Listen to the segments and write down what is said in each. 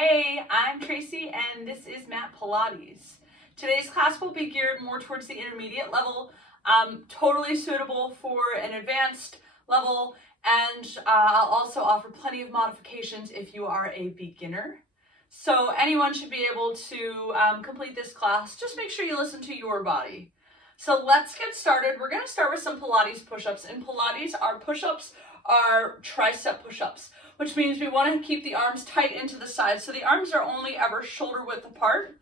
Hey, I'm Tracy and this is Mat Pilates. Today's class will be geared more towards the intermediate level, totally suitable for an advanced level, and I'll also offer plenty of modifications if you are a beginner. So anyone should be able to complete this class. Just make sure you listen to your body. So let's get started. We're going to start with some Pilates push-ups. In Pilates, our push-ups are tricep push-ups, which means we want to keep the arms tight into the sides. So the arms are only ever shoulder width apart.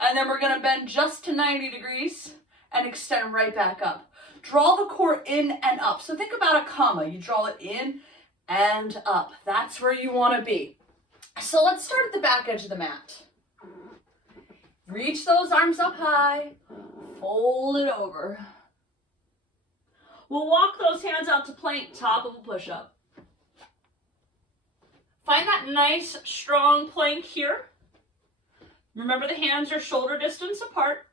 And then we're going to bend just to 90 degrees and extend right back up. Draw the core in and up. So think about a comma. You draw it in and up. That's where you want to be. So let's start at the back edge of the mat. Reach those arms up high. Fold it over. We'll walk those hands out to plank, top of a push-up. Find that nice, strong plank here. Remember the hands are shoulder distance apart.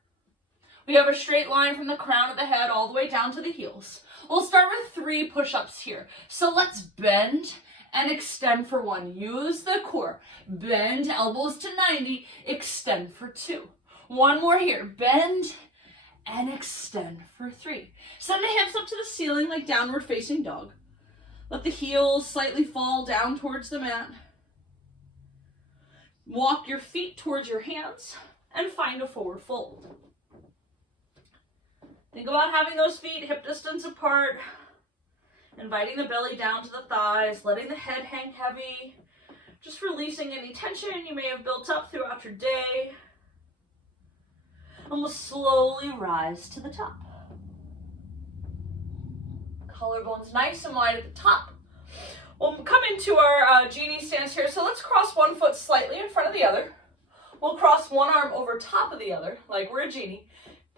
We have a straight line from the crown of the head all the way down to the heels. We'll start with 3 push-ups here. So let's bend and extend for 1. Use the core. Bend, elbows to 90, extend for 2. 1 more here. Bend and extend for 3. Send the hips up to the ceiling like downward facing dog. Let the heels slightly fall down towards the mat. Walk your feet towards your hands and find a forward fold. Think about having those feet hip distance apart, inviting the belly down to the thighs, letting the head hang heavy, just releasing any tension you may have built up throughout your day. And we'll slowly rise to the top. Collarbones nice and wide at the top. We'll come into our genie stance here. So let's cross one foot slightly in front of the other. We'll cross one arm over top of the other, like we're a genie.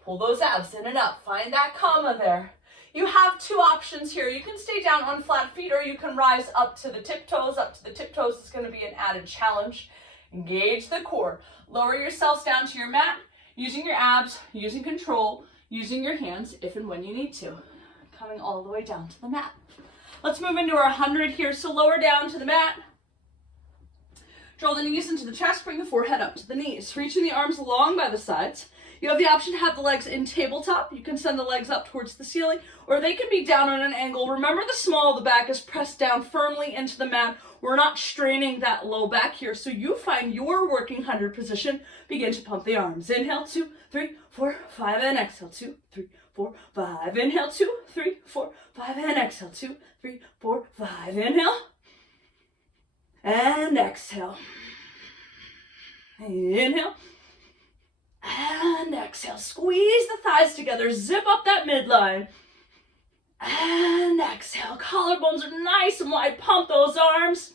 Pull those abs in and up. Find that comma there. You have 2 options here. You can stay down on flat feet or you can rise up to the tiptoes. Up to the tiptoes is going to be an added challenge. Engage the core. Lower yourselves down to your mat, using your abs, using control, using your hands if and when you need to. Coming all the way down to the mat. Let's move into our 100 here. So lower down to the mat. Draw the knees into the chest, bring the forehead up to the knees. Reaching the arms long by the sides. You have the option to have the legs in tabletop. You can send the legs up towards the ceiling, or they can be down on an angle. Remember, the small of the back is pressed down firmly into the mat. We're not straining that low back here. So you find your working 100 position. Begin to pump the arms. Inhale, 2, 3, 4, 5, and exhale, 2, 3, 4, 5. Inhale, 2, 3, 4, 5, and exhale, 2, 3, 4, 5. Inhale, and exhale. Inhale, and exhale. Squeeze the thighs together. Zip up that midline. And exhale. Collarbones are nice and wide. Pump those arms.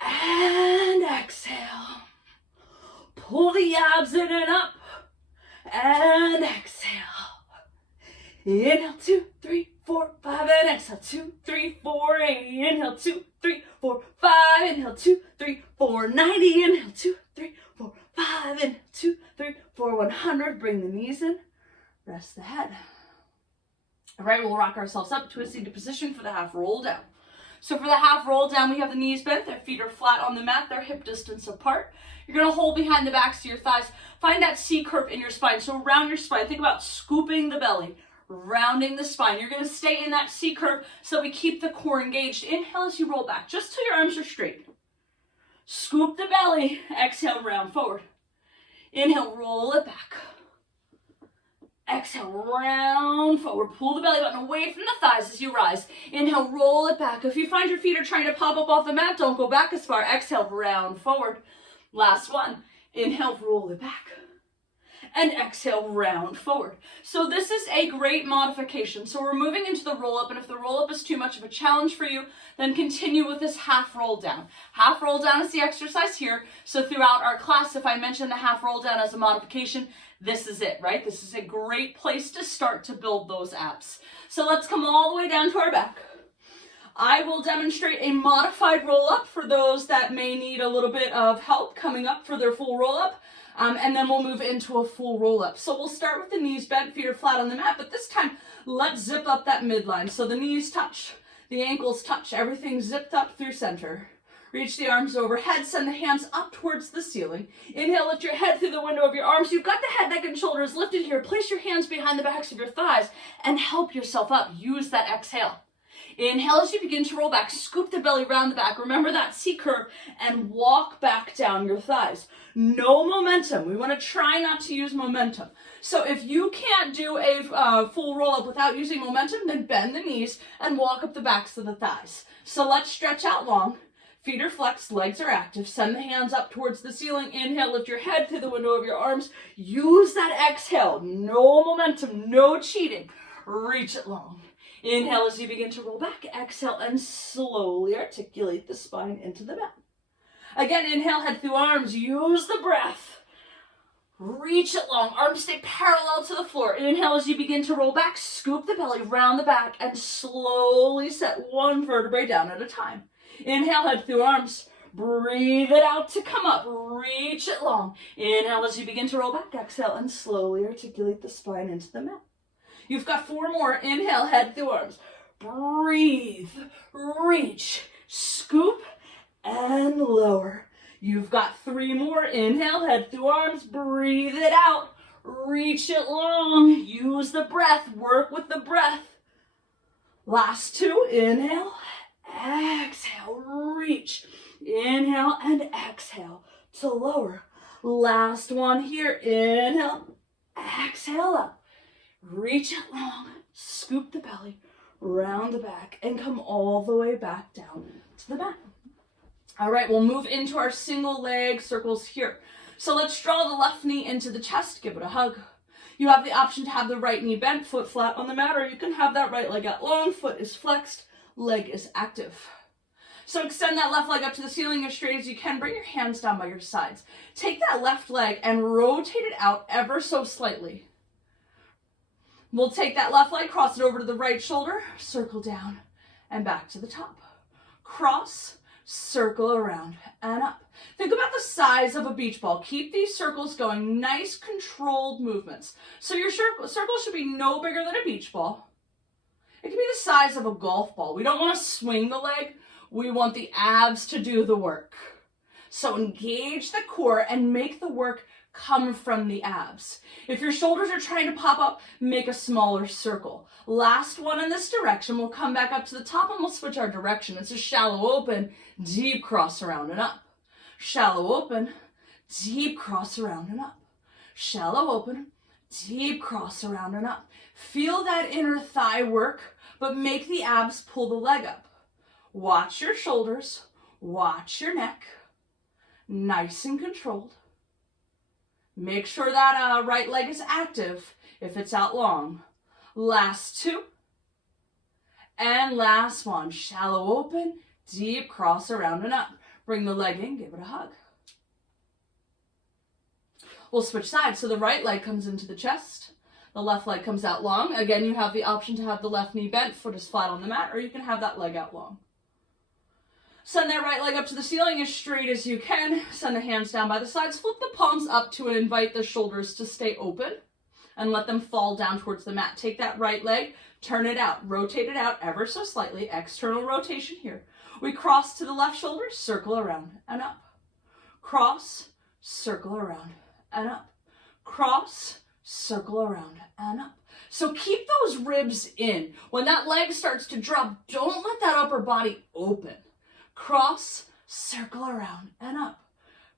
And exhale. Pull the abs in and up. And exhale. Inhale, 2, 3, 4, 5, and exhale, 2, 3, 4, inhale, 2, 3, 4, 5, inhale, 2, 3, 4, 90, inhale, 2, 3, 4, 5, inhale, 2, 3, 4, 100. Bring the knees in, rest the head. All right, we'll rock ourselves up to a seated position for the half roll down. So for the half roll down, we have the knees bent, their feet are flat on the mat, they're hip distance apart. You're gonna hold behind the backs of your thighs. Find that C curve in your spine. So round your spine, think about scooping the belly, rounding the spine. You're gonna stay in that C curve so we keep the core engaged. Inhale as you roll back, just till your arms are straight. Scoop the belly, exhale, round forward. Inhale, roll it back. Exhale, round forward. Pull the belly button away from the thighs as you rise. Inhale, roll it back. If you find your feet are trying to pop up off the mat, don't go back as far. Exhale, round forward. Last one. Inhale, roll it back. And exhale, round forward. So this is a great modification. So we're moving into the roll-up, and if the roll-up is too much of a challenge for you, then continue with this half roll down. Half roll down is the exercise here. So throughout our class, if I mention the half roll down as a modification, this is it, right? This is a great place to start to build those abs. So let's come all the way down to our back. I will demonstrate a modified roll-up for those that may need a little bit of help coming up for their full roll-up. And then we'll move into a full roll-up. So we'll start with the knees bent, feet are flat on the mat, but this time let's zip up that midline. So the knees touch, the ankles touch, everything zipped up through center. Reach the arms overhead, send the hands up towards the ceiling. Inhale, lift your head through the window of your arms. You've got the head, neck, and shoulders lifted here. Place your hands behind the backs of your thighs and help yourself up. Use that exhale. Inhale as you begin to roll back. Scoop the belly round the back. Remember that C curve and walk back down your thighs. No momentum. We want to try not to use momentum. So if you can't do a full roll up without using momentum, then bend the knees and walk up the backs of the thighs. So let's stretch out long. Feet are flexed, legs are active. Send the hands up towards the ceiling. Inhale, lift your head through the window of your arms. Use that exhale. No momentum, no cheating. Reach it long. Inhale as you begin to roll back. Exhale and slowly articulate the spine into the mat. Again, inhale, head through arms. Use the breath. Reach it long. Arms stay parallel to the floor. Inhale as you begin to roll back. Scoop the belly round the back and slowly set one vertebrae down at a time. Inhale, head through arms. Breathe it out to come up. Reach it long. Inhale as you begin to roll back. Exhale and slowly articulate the spine into the mat. You've got 4 more. Inhale, head through arms. Breathe, reach, scoop, and lower. You've got 3 more. Inhale, head through arms. Breathe it out. Reach it long. Use the breath. Work with the breath. Last 2. Inhale. Exhale, reach. Inhale and exhale to lower. Last one here. Inhale, exhale up. Reach it long. Scoop the belly, round the back, and come all the way back down to the mat. All right, we'll move into our single leg circles here. So let's draw the left knee into the chest. Give it a hug. You have the option to have the right knee bent, foot flat on the mat, or you can have that right leg out long, foot is flexed, leg is active. So extend that left leg up to the ceiling as straight as you can. Bring your hands down by your sides. Take that left leg and rotate it out ever so slightly. We'll take that left leg, cross it over to the right shoulder, circle down and back to the top. Cross, circle around and up. Think about the size of a beach ball. Keep these circles going, nice controlled movements. So your circle should be no bigger than a beach ball. It can be the size of a golf ball. We don't want to swing the leg. We want the abs to do the work. So engage the core and make the work come from the abs. If your shoulders are trying to pop up, make a smaller circle. Last one in this direction. We'll come back up to the top and we'll switch our direction. It's a shallow open, deep cross around and up. Shallow open, deep cross around and up. Shallow open, deep cross around and up. Feel that inner thigh work, but make the abs pull the leg up. Watch your shoulders, watch your neck, nice and controlled. Make sure that right leg is active if it's out long. Last 2. And last one. Shallow open, deep cross around and up. Bring the leg in, give it a hug. We'll switch sides. So the right leg comes into the chest. The left leg comes out long. Again, you have the option to have the left knee bent, foot is flat on the mat, or you can have that leg out long. Send that right leg up to the ceiling as straight as you can. Send the hands down by the sides. Flip the palms up to invite the shoulders to stay open and let them fall down towards the mat. Take that right leg, turn it out, rotate it out ever so slightly. External rotation here. We cross to the left shoulder, circle around and up. Cross, circle around and up. Cross, circle around and up. So keep those ribs in. When that leg starts to drop, don't let that upper body open. Cross, circle around and up.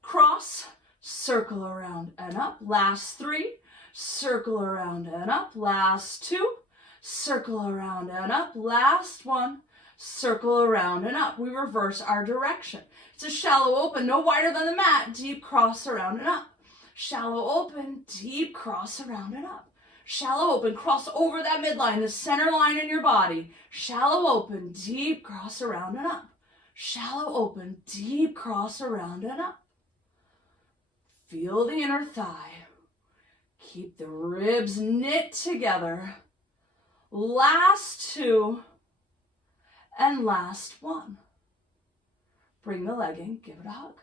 Cross, circle around and up. Last 3, circle around and up. Last 2, circle around and up. Last 1, circle around and up. We reverse our direction. It's a shallow open, no wider than the mat. Deep cross around and up. Shallow open, deep cross around and up. Shallow open, cross over that midline, the center line in your body. Shallow open, deep cross around and up. Shallow open, deep cross around and up. Feel the inner thigh. Keep the ribs knit together. Last 2 and last 1. Bring the leg in, give it a hug.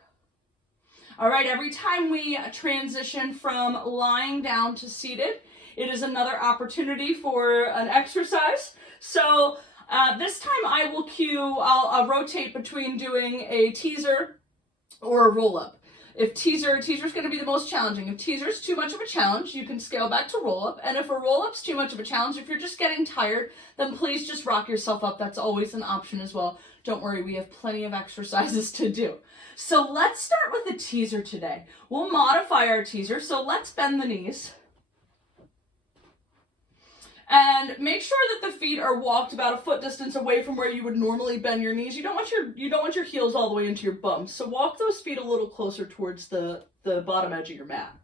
All right, every time we transition from lying down to seated, it is another opportunity for an exercise. So This time I will I'll rotate between doing a teaser or a roll-up. If teaser's going to be the most challenging. If teaser's too much of a challenge, you can scale back to roll-up. And if a roll-up's too much of a challenge, if you're just getting tired, then please just rock yourself up. That's always an option as well. Don't worry, we have plenty of exercises to do. So let's start with a teaser today. We'll modify our teaser. So let's bend the knees. And make sure that the feet are walked about a foot distance away from where you would normally bend your knees. You don't want your heels all the way into your bum. So walk those feet a little closer towards the bottom edge of your mat.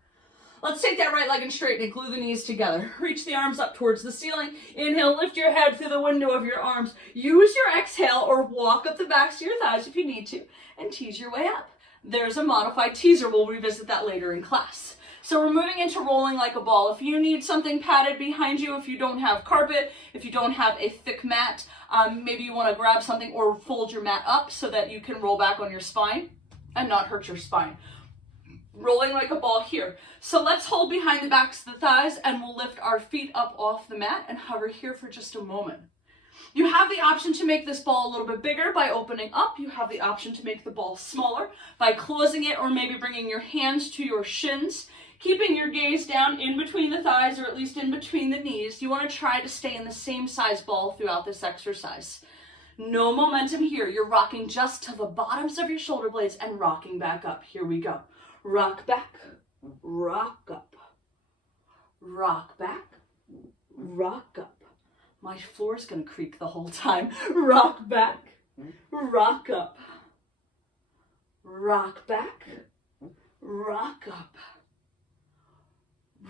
Let's take that right leg and straighten it. Glue the knees together. Reach the arms up towards the ceiling. Inhale, lift your head through the window of your arms. Use your exhale or walk up the backs of your thighs if you need to and tease your way up. There's a modified teaser. We'll revisit that later in class. So we're moving into rolling like a ball. If you need something padded behind you, if you don't have carpet, if you don't have a thick mat, maybe you want to grab something or fold your mat up so that you can roll back on your spine and not hurt your spine. Rolling like a ball here. So let's hold behind the backs of the thighs and we'll lift our feet up off the mat and hover here for just a moment. You have the option to make this ball a little bit bigger by opening up. You have the option to make the ball smaller by closing it or maybe bringing your hands to your shins. Keeping your gaze down in between the thighs or at least in between the knees. You want to try to stay in the same size ball throughout this exercise. No momentum here. You're rocking just to the bottoms of your shoulder blades and rocking back up. Here we go. Rock back, rock up, rock back, rock up. My floor's going to creak the whole time. Rock back, rock up, rock back, rock up.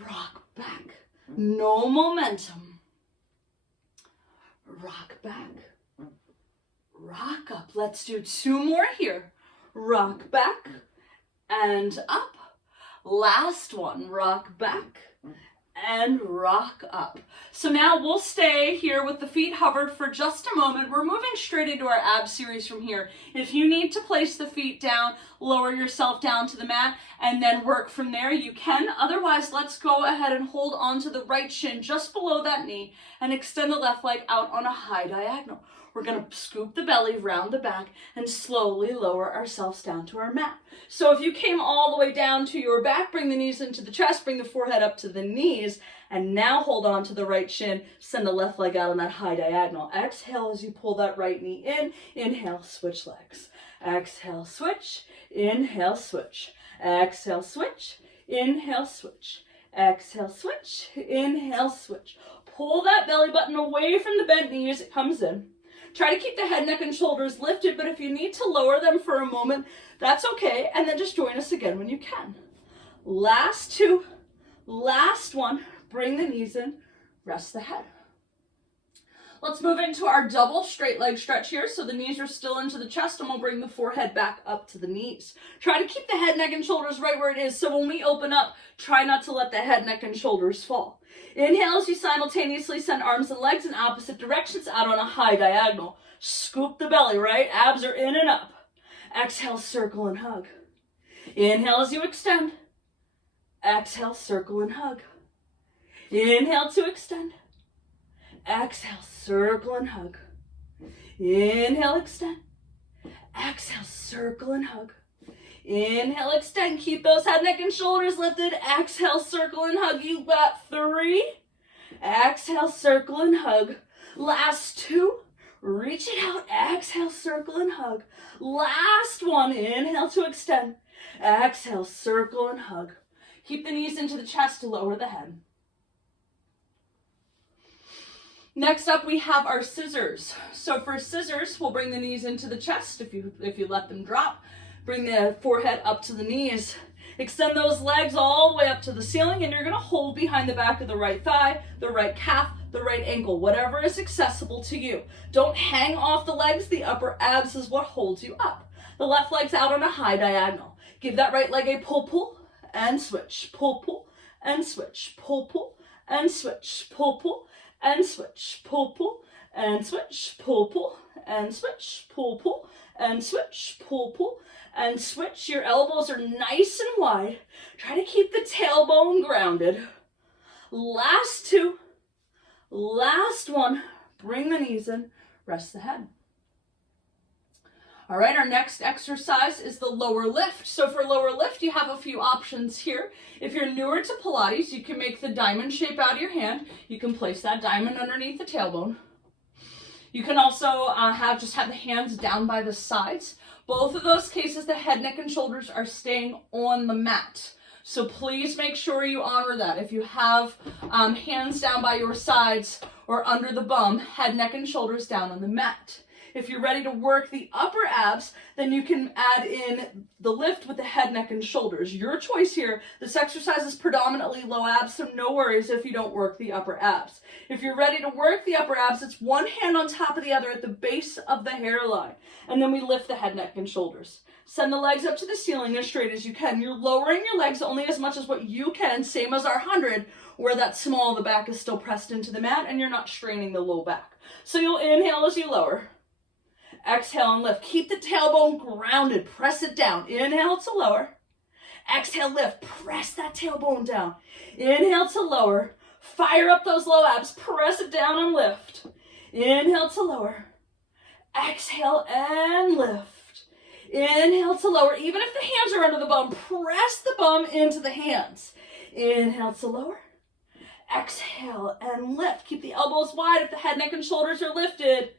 Rock back, no momentum. Rock back, rock up. Let's do 2 more here. Rock back and up. Last one, rock back and rock up. So now we'll stay here with the feet hovered for just a moment. We're moving straight into our ab series from here. If you need to place the feet down, lower yourself down to the mat and then work from there, you can. Otherwise, let's go ahead and hold onto the right shin just below that knee and extend the left leg out on a high diagonal. We're going to scoop the belly round the back and slowly lower ourselves down to our mat. So if you came all the way down to your back, bring the knees into the chest, bring the forehead up to the knees, and now hold on to the right shin, send the left leg out on that high diagonal. Exhale as you pull that right knee in. Inhale, switch legs. Exhale, switch. Inhale, switch. Exhale, switch. Inhale, switch. Exhale, switch. Inhale, switch. Pull that belly button away from the bent knee as it comes in. Try to keep the head, neck, and shoulders lifted, but if you need to lower them for a moment, that's okay. And then just join us again when you can. Last 2, last 1. Bring the knees in, rest the head. Let's move into our double straight leg stretch here. So the knees are still into the chest and we'll bring the forehead back up to the knees. Try to keep the head, neck, and shoulders right where it is. So when we open up, try not to let the head, neck, and shoulders fall. Inhale as you simultaneously send arms and legs in opposite directions out on a high diagonal. Scoop the belly, right? Abs are in and up. Exhale, circle and hug. Inhale as you extend. Exhale, circle and hug. Inhale to extend. Exhale, circle and hug. Inhale, extend. Exhale, circle and hug. Inhale, extend. Keep those head, neck, and shoulders lifted. Exhale, circle and hug. You got 3. Exhale, circle and hug. Last 2. Reach it out. Exhale, circle and hug. Last 1. Inhale to extend. Exhale, circle and hug. Keep the knees into the chest to lower the head. Next up, we have our scissors. So for scissors, we'll bring the knees into the chest if you let them drop. Bring the forehead up to the knees. Extend those legs all the way up to the ceiling, and you're going to hold behind the back of the right thigh, the right calf, the right ankle, whatever is accessible to you. Don't hang off the legs. The upper abs is what holds you up. The left leg's out on a high diagonal. Give that right leg a pull, pull, and switch. Pull, pull, and switch. Pull, pull, and switch. Pull, pull, and switch. Pull, pull, and switch. Pull, pull, and switch. Pull, pull, and switch. Pull, pull, and switch. Your elbows are nice and wide. Try to keep the tailbone grounded. Last 2. Last 1. Bring the knees in. rest the head. All right, our next exercise is the lower lift. So for lower lift, you have a few options here. If you're newer to Pilates, you can make the diamond shape out of your hand. You can place that diamond underneath the tailbone. You can also have the hands down by the sides. Both of those cases, the head, neck, and shoulders are staying on the mat. So please make sure you honor that. If you have hands down by your sides or under the bum, head, neck, and shoulders down on the mat. If you're ready to work the upper abs, then you can add in the lift with the head, neck, and shoulders. Your choice here. This exercise is predominantly low abs, so no worries if you don't work the upper abs. If you're ready to work the upper abs, it's one hand on top of the other at the base of the hairline. And then we lift the head, neck, and shoulders. Send the legs up to the ceiling as straight as you can. You're lowering your legs only as much as what you can, same as our 100, where that small of the back is still pressed into the mat and you're not straining the low back. So you'll inhale as you lower. Exhale and lift. Keep the tailbone grounded. Press it down. Inhale to lower. Exhale, lift. Press that tailbone down. Inhale to lower. Fire up those low abs. Press it down and lift. Inhale to lower. Exhale and lift. Inhale to lower. Even if the hands are under the bum, press the bum into the hands. Inhale to lower. Exhale and lift. Keep the elbows wide if the head, neck, and shoulders are lifted.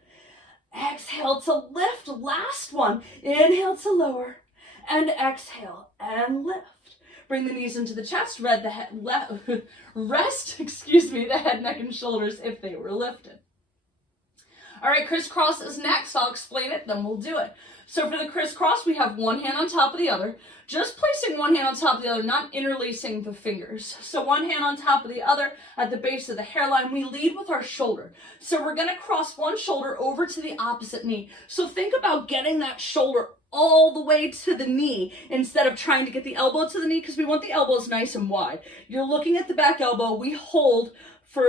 Exhale to lift. Last one. Inhale to lower. And exhale and lift. Bring the knees into the chest. Rest the head, neck, and shoulders if they were lifted. All right, crisscross is next. I'll explain it, then we'll do it. So for the crisscross, we have one hand on top of the other. Just placing one hand on top of the other, not interlacing the fingers. So one hand on top of the other at the base of the hairline. We lead with our shoulder. So we're going to cross one shoulder over to the opposite knee. So think about getting that shoulder all the way to the knee instead of trying to get the elbow to the knee, because we want the elbows nice and wide. You're looking at the back elbow. We hold for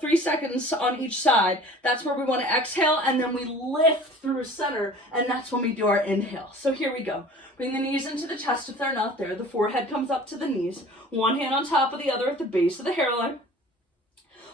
3 seconds on each side. That's where we want to exhale, and then we lift through center, and that's when we do our inhale. So here we go. Bring the knees into the chest if they're not there. The forehead comes up to the knees. One hand on top of the other at the base of the hairline.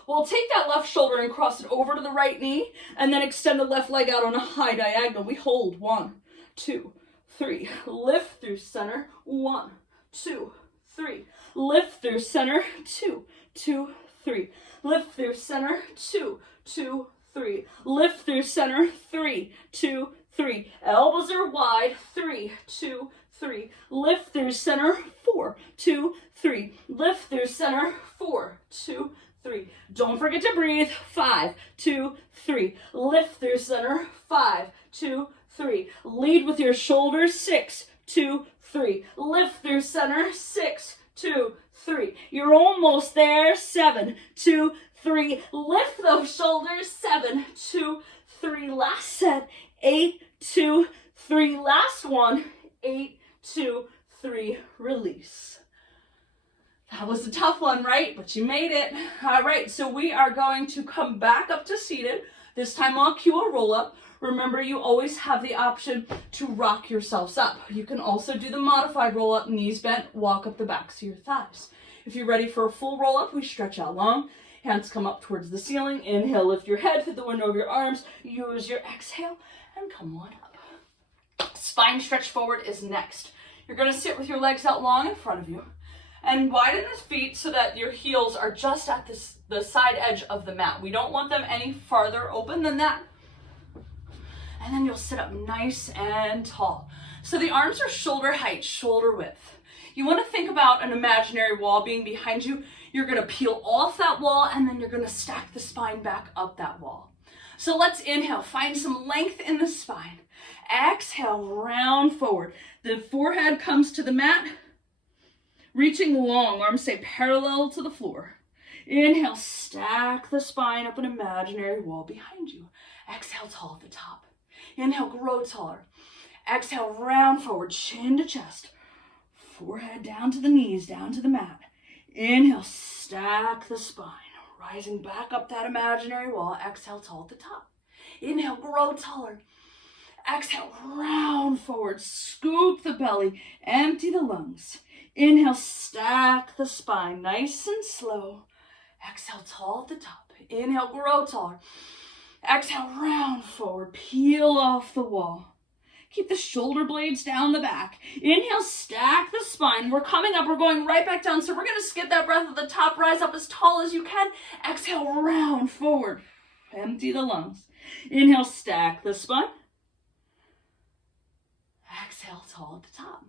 We'll take that left shoulder and cross it over to the right knee, and then extend the left leg out on a high diagonal. We hold 1, 2, 3. Lift through center. 1, 2, 3. Lift through center. 2, 2, 3. Lift through center. 2, 2, 3. Lift through center. 3, 2, 3. Elbows are wide. 3, 2, 3. Lift through center. 4, 2, 3. Lift through center. 4, 2, 3. Don't forget to breathe. 5, 2, 3. Lift through center. 5, 2, 3. Lead with your shoulders. 6, 2, 3. Lift through center. 6, 2, 3. You're almost there. 7, 2, 3. Lift those shoulders. 7, 2, 3. Last set. 8, 2, 3. Last one. 8, 2, 3. Release. That was a tough one, right? But you made it. All right, so we are going to come back up to seated. This time I'll cue a roll up. Remember, you always have the option to rock yourselves up. You can also do the modified roll up, knees bent, walk up the backs of your thighs. If you're ready for a full roll up, we stretch out long. Hands come up towards the ceiling. Inhale, lift your head, fit the window of your arms. Use your exhale and come on up. Spine stretch forward is next. You're going to sit with your legs out long in front of you. And widen the feet so that your heels are just at the side edge of the mat. We don't want them any farther open than that. And then you'll sit up nice and tall. So the arms are shoulder height, shoulder width. You want to think about an imaginary wall being behind you. You're going to peel off that wall, and then you're going to stack the spine back up that wall. So let's inhale. Find some length in the spine. Exhale, round forward. The forehead comes to the mat. Reaching long, arms stay parallel to the floor. Inhale, stack the spine up an imaginary wall behind you. Exhale, tall at the top. Inhale, grow taller. Exhale, round forward, chin to chest. Forehead down to the knees, down to the mat. Inhale, stack the spine. Rising back up that imaginary wall. Exhale, tall at the top. Inhale, grow taller. Exhale, round forward, scoop the belly, empty the lungs. Inhale, stack the spine, nice and slow. Exhale, tall at the top. Inhale, grow taller. Exhale, round forward, peel off the wall. Keep the shoulder blades down the back. Inhale, stack the spine. We're coming up, we're going right back down. So we're gonna skip that breath at the top, rise up as tall as you can. Exhale, round forward. Empty the lungs. Inhale, stack the spine. Exhale, tall at the top.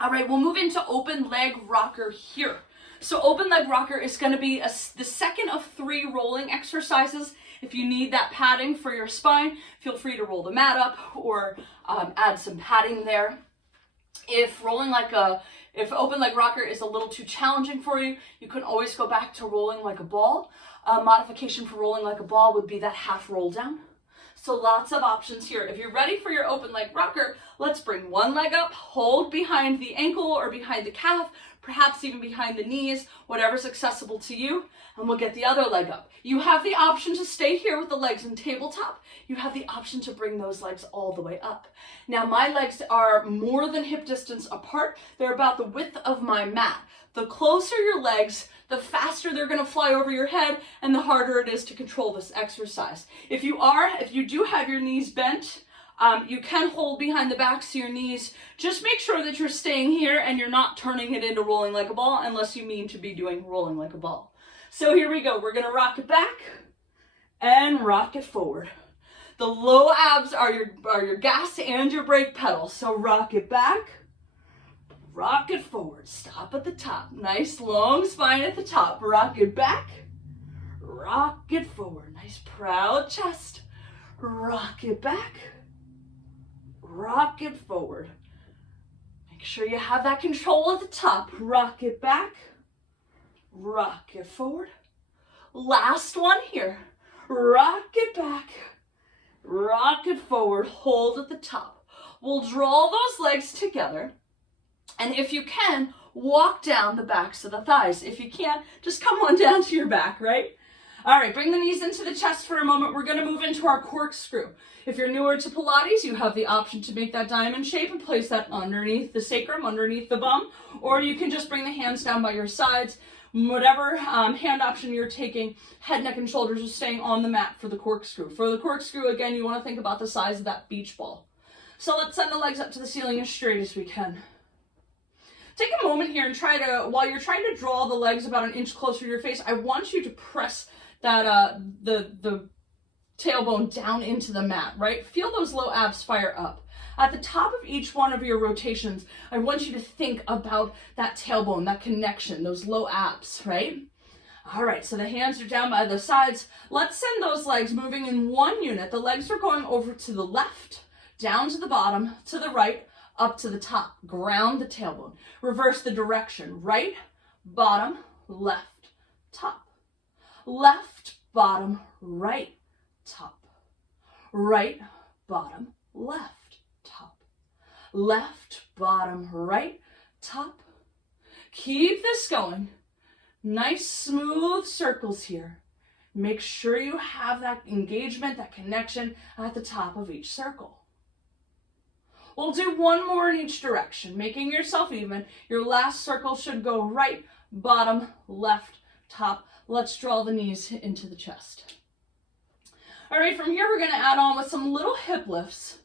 All right, we'll move into open leg rocker here. So open leg rocker is going to be the second of 3 rolling exercises. If you need that padding for your spine, feel free to roll the mat up or add some padding there. If open leg rocker is a little too challenging for you, you can always go back to rolling like a ball. A modification for rolling like a ball would be that half roll down. So lots of options here. If you're ready for your open leg rocker, let's bring one leg up, hold behind the ankle or behind the calf, perhaps even behind the knees, whatever's accessible to you, and we'll get the other leg up. You have the option to stay here with the legs in tabletop. You have the option to bring those legs all the way up. Now my legs are more than hip distance apart. They're about the width of my mat. The closer your legs, the faster they're going to fly over your head and the harder it is to control this exercise. If you do have your knees bent, you can hold behind the backs of your knees. Just make sure that you're staying here and you're not turning it into rolling like a ball unless you mean to be doing rolling like a ball. So here we go. We're going to rock it back and rock it forward. The low abs are your gas and your brake pedal. So rock it back, rock it forward, stop at the top. Nice long spine at the top. Rock it back, rock it forward. Nice proud chest. Rock it back, rock it forward. Make sure you have that control at the top. Rock it back, rock it forward. Last one here. Rock it back, rock it forward. Hold at the top. We'll draw those legs together. And if you can, walk down the backs of the thighs. If you can't, just come on down to your back, right? All right, bring the knees into the chest for a moment. We're going to move into our corkscrew. If you're newer to Pilates, you have the option to make that diamond shape and place that underneath the sacrum, underneath the bum, or you can just bring the hands down by your sides. Whatever hand option you're taking, head, neck, and shoulders are staying on the mat for the corkscrew. For the corkscrew, again, you want to think about the size of that beach ball. So let's send the legs up to the ceiling as straight as we can. Take a moment here and while you're trying to draw the legs about an inch closer to your face, I want you to press that the tailbone down into the mat, right? Feel those low abs fire up. At the top of each one of your rotations, I want you to think about that tailbone, that connection, those low abs, right? All right, so the hands are down by the sides. Let's send those legs moving in one unit. The legs are going over to the left, down to the bottom, to the right, up to the top. Ground the tailbone. Reverse the direction. Right, bottom, left, top. Left, bottom, right, top. Right, bottom, left, top. Left, bottom, right, top. Keep this going. Nice smooth circles here. Make sure you have that engagement, that connection at the top of each circle. We'll do one more in each direction, making yourself even. Your last circle should go right, bottom, left, top. Let's draw the knees into the chest. All right, from here we're going to add on with some little hip lifts.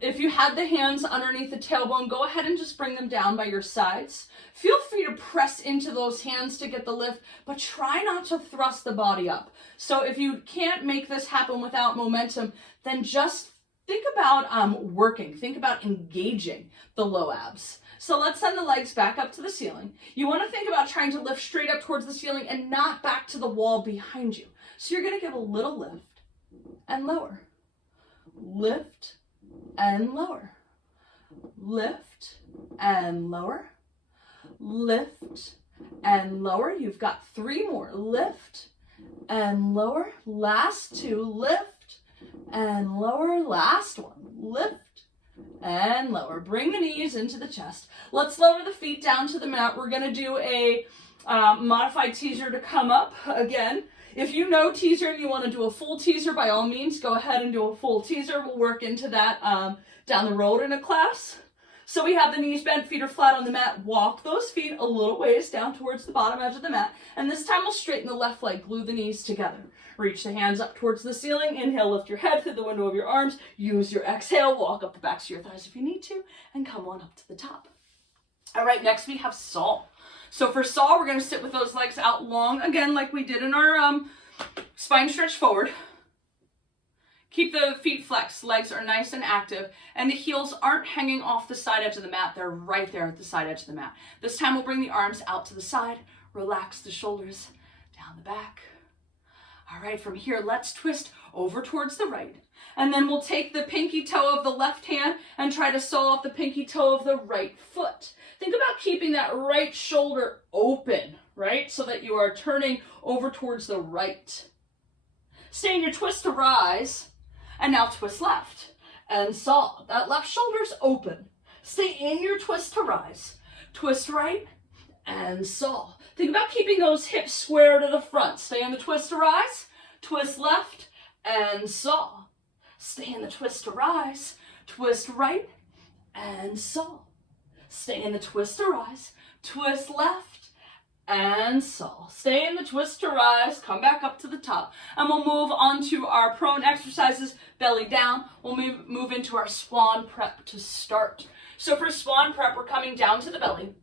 If you had the hands underneath the tailbone, go ahead and just bring them down by your sides. Feel free to press into those hands to get the lift, but try not to thrust the body up. So if you can't make this happen without momentum, then just think about working. Think about engaging the low abs. So let's send the legs back up to the ceiling. You want to think about trying to lift straight up towards the ceiling and not back to the wall behind you. So you're going to give a little lift and lower. Lift and lower. Lift and lower. Lift and lower. You've got 3 more. Lift and lower. Last 2. Lift and lower. Last 1. Lift and lower. Bring the knees into the chest. Let's lower the feet down to the mat. We're going to do a modified teaser to come up. Again, if you know teaser and you want to do a full teaser, by all means, go ahead and do a full teaser. We'll work into that down the road in a class. So we have the knees bent, feet are flat on the mat. Walk those feet a little ways down towards the bottom edge of the mat. And this time we'll straighten the left leg, glue the knees together. Reach the hands up towards the ceiling. Inhale, lift your head through the window of your arms. Use your exhale, walk up the backs of your thighs if you need to, and come on up to the top. All right, next we have saw. So for saw, we're going to sit with those legs out long, again, like we did in our spine stretch forward. Keep the feet flexed, legs are nice and active, and the heels aren't hanging off the side edge of the mat. They're right there at the side edge of the mat. This time we'll bring the arms out to the side, relax the shoulders down the back. All right, from here, let's twist over towards the right. And then we'll take the pinky toe of the left hand and try to saw off the pinky toe of the right foot. Think about keeping that right shoulder open, right? So that you are turning over towards the right. Stay in your twist to rise. And now twist left and saw. That left shoulder's open. Stay in your twist to rise. Twist right and saw. Think about keeping those hips square to the front. Stay in the twist to rise. Twist left and saw. Stay in the twist to rise. Twist right and saw. Stay in the twist to rise. Twist left and saw. Stay in the twist to rise. Come back up to the top. And we'll move on to our prone exercises. Belly down. We'll move into our swan prep to start. So for swan prep, we're coming down to the belly.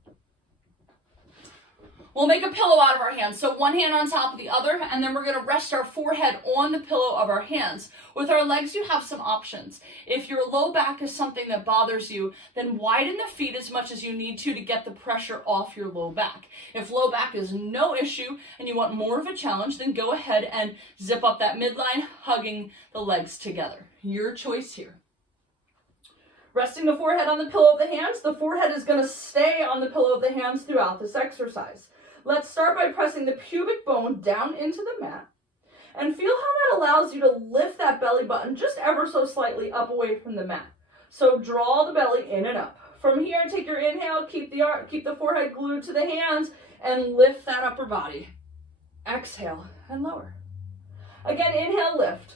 We'll make a pillow out of our hands. So one hand on top of the other, and then we're going to rest our forehead on the pillow of our hands. With our legs, you have some options. If your low back is something that bothers you, then widen the feet as much as you need to get the pressure off your low back. If low back is no issue and you want more of a challenge, then go ahead and zip up that midline, hugging the legs together. Your choice here. Resting the forehead on the pillow of the hands, the forehead is going to stay on the pillow of the hands throughout this exercise. Let's start by pressing the pubic bone down into the mat and feel how that allows you to lift that belly button just ever so slightly up away from the mat. So draw the belly in and up. From here, take your inhale, keep the forehead glued to the hands and lift that upper body. Exhale and lower. Again, inhale, lift.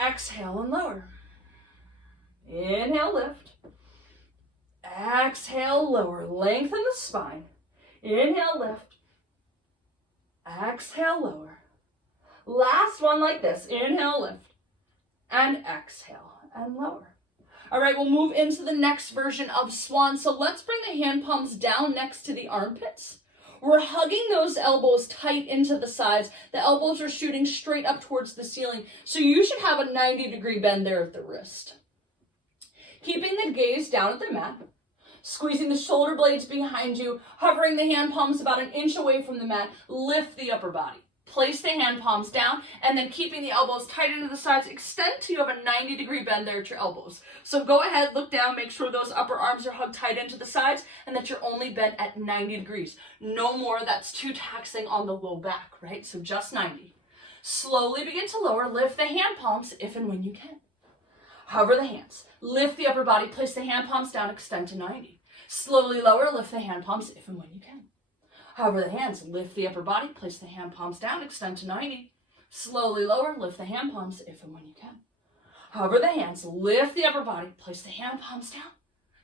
Exhale and lower. Inhale, lift. Exhale, lower. Lengthen the spine. Inhale, lift. Exhale, lower. Last one like this. Inhale, lift. And exhale and lower. All right, we'll move into the next version of swan. So let's bring the hand palms down next to the armpits. We're hugging those elbows tight into the sides. The elbows are shooting straight up towards the ceiling. So you should have a 90-degree bend there at the wrist. Keeping the gaze down at the mat. Squeezing the shoulder blades behind you, hovering the hand palms about an inch away from the mat, lift the upper body. Place the hand palms down, and then keeping the elbows tight into the sides, extend till you have a 90-degree bend there at your elbows. So go ahead, look down, make sure those upper arms are hugged tight into the sides, and that you're only bent at 90 degrees. No more, that's too taxing on the low back, right? So just 90. Slowly begin to lower, lift the hand palms if and when you can. Hover the hands. Lift the upper body, place the hand palms down, extend to 90. Slowly lower, lift the hand palms if and when you can. Hover the hands, lift the upper body, place the hand palms down, extend to 90. Slowly lower, lift the hand palms if and when you can. Hover the hands, lift the upper body, place the hand palms down.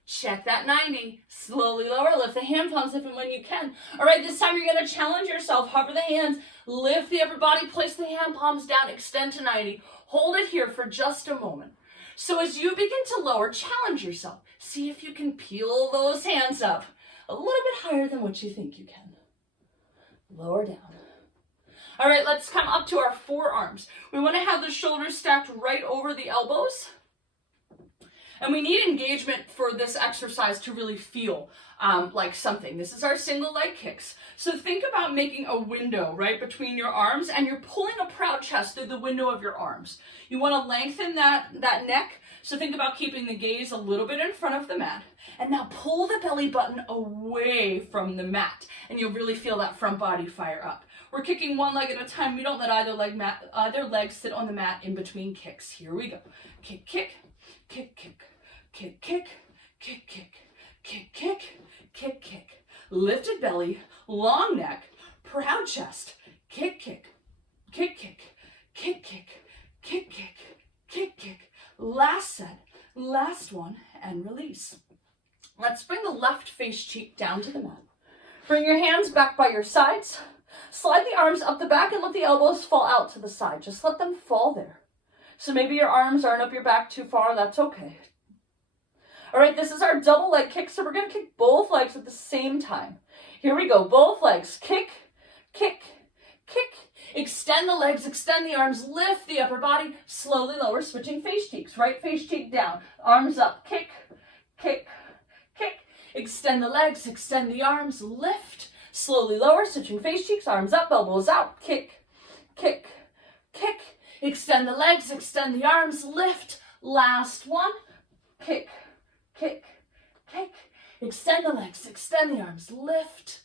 Check that 90. Slowly lower, lift the hand palms if and when you can. All right, this time you're going to challenge yourself. Hover the hands, lift the upper body, place the hand palms down, extend to 90. Hold it here for just a moment. So as you begin to lower, challenge yourself. See if you can peel those hands up a little bit higher than what you think you can. Lower down. All right, let's come up to our forearms. We want to have the shoulders stacked right over the elbows. And we need engagement for this exercise to really feel like something. This is our single leg kicks. So think about making a window right between your arms, and you're pulling a proud chest through the window of your arms. You want to lengthen that neck. So think about keeping the gaze a little bit in front of the mat. And now pull the belly button away from the mat, and you'll really feel that front body fire up. We're kicking one leg at a time. We don't let either leg sit on the mat in between kicks. Here we go. Kick, kick, kick, kick, kick, kick, kick, kick, kick, kick, kick, kick. Lifted belly, long neck, proud chest. Kick, kick, kick, kick, kick, kick, kick, kick, kick, kick. Last set, last one, and release. Let's bring the left face cheek down to the mat. Bring your hands back by your sides. Slide the arms up the back and let the elbows fall out to the side. Just let them fall there. So maybe your arms aren't up your back too far. That's okay. All right, this is our double leg kick. So we're going to kick both legs at the same time. Here we go. Both legs. Kick, kick, kick. Extend the legs, extend the arms, lift the upper body. Slowly lower, switching face cheeks. Right face cheek down. Arms up. Kick, kick, kick. Extend the legs, extend the arms, lift. Slowly lower, switching face cheeks, arms up, elbows out. Kick, kick, kick. Extend the legs, extend the arms, lift. Last one. Kick, kick, kick. Extend the legs, extend the arms, lift,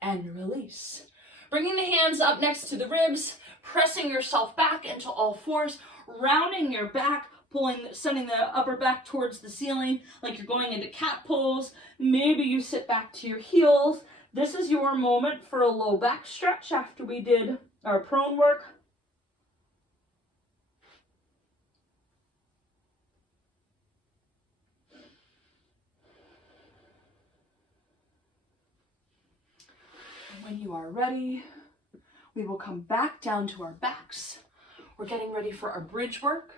and release. Bringing the hands up next to the ribs, pressing yourself back into all fours, rounding your back, sending the upper back towards the ceiling like you're going into cat pose. Maybe you sit back to your heels. This is your moment for a low back stretch after we did our prone work. When you are ready, we will come back down to our backs. We're getting ready for our bridge work.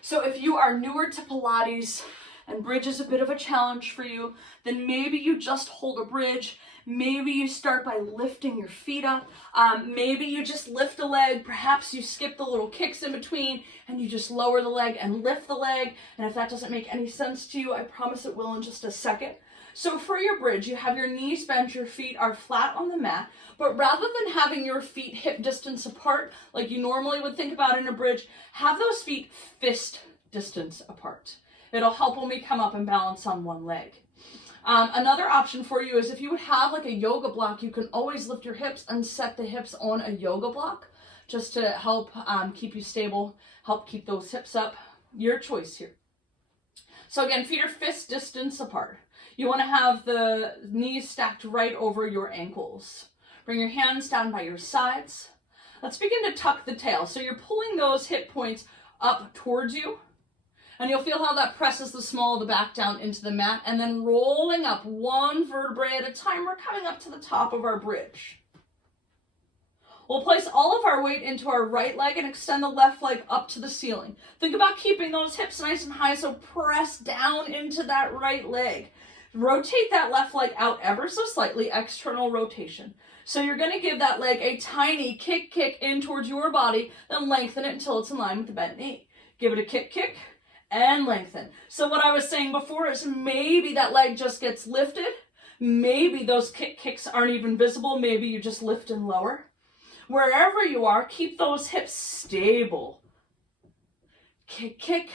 So if you are newer to Pilates and bridge is a bit of a challenge for you, then maybe you just hold a bridge. Maybe you start by lifting your feet up. Maybe you just lift a leg. Perhaps you skip the little kicks in between and you just lower the leg and lift the leg. And if that doesn't make any sense to you, I promise it will in just a second. So for your bridge, you have your knees bent, your feet are flat on the mat, but rather than having your feet hip distance apart, like you normally would think about in a bridge, have those feet fist distance apart. It'll help when we come up and balance on one leg. Another option for you is if you would have like a yoga block, you can always lift your hips and set the hips on a yoga block just to help keep you stable, help keep those hips up. Your choice here. So again, feet are fist distance apart. You want to have the knees stacked right over your ankles. Bring your hands down by your sides. Let's begin to tuck the tail. So you're pulling those hip points up towards you. And you'll feel how that presses the small of the back down into the mat. And then rolling up one vertebrae at a time, we're coming up to the top of our bridge. We'll place all of our weight into our right leg and extend the left leg up to the ceiling. Think about keeping those hips nice and high, so press down into that right leg. Rotate that left leg out ever so slightly, external rotation. So you're going to give that leg a tiny kick in towards your body, then lengthen it until it's in line with the bent knee. Give it a kick, and lengthen. So what I was saying before is maybe that leg just gets lifted. Maybe those kicks aren't even visible. Maybe you just lift and lower. Wherever you are, keep those hips stable. Kick,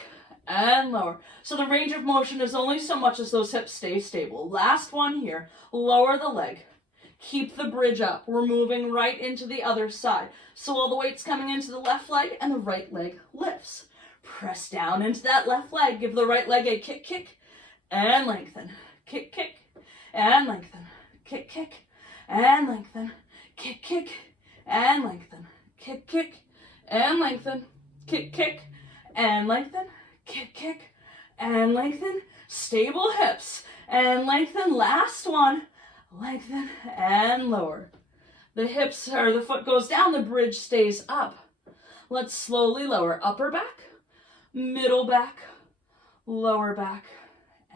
and lower. So the range of motion is only so much as those hips stay stable. Last one here. Lower the leg. Keep the bridge up. We're moving right into the other side. So all the weight's coming into the left leg and the right leg lifts. Press down into that left leg. Give the right leg a kick, and lengthen. Kick, and lengthen. Kick, and lengthen. Kick, and lengthen. Kick, and lengthen. Kick, and lengthen. Kick, and lengthen. Stable hips, and lengthen. Last one. Lengthen and lower. The hips or the foot goes down, the bridge stays up. Let's slowly lower. Upper back, middle back, lower back,